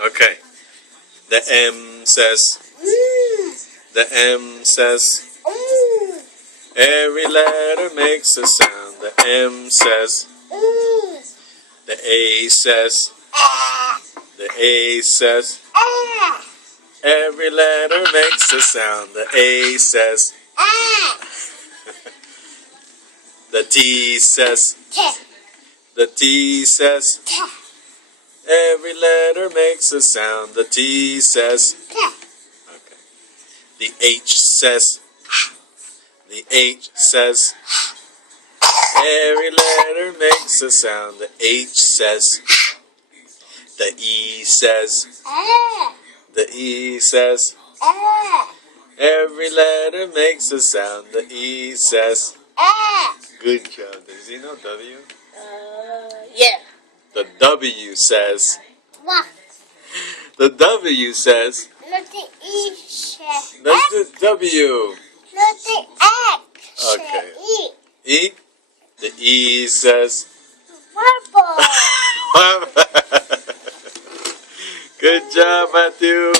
Okay. The M says. The M says. Every letter makes a sound. The M says. The A says. The A says. Every letter makes a sound. The A says. The T says. The T says. Every letter makes a sound. The T says. Okay. The H says. The H says. Every letter makes a sound. The H says. The E says. The E says. Every letter makes a sound. The E says. Good job. Does he know W? Yeah. The W says. What? The W says. Not the E says. That's the W. Not the X. Okay. E. E. The E says. Purple. Good job, Matthew.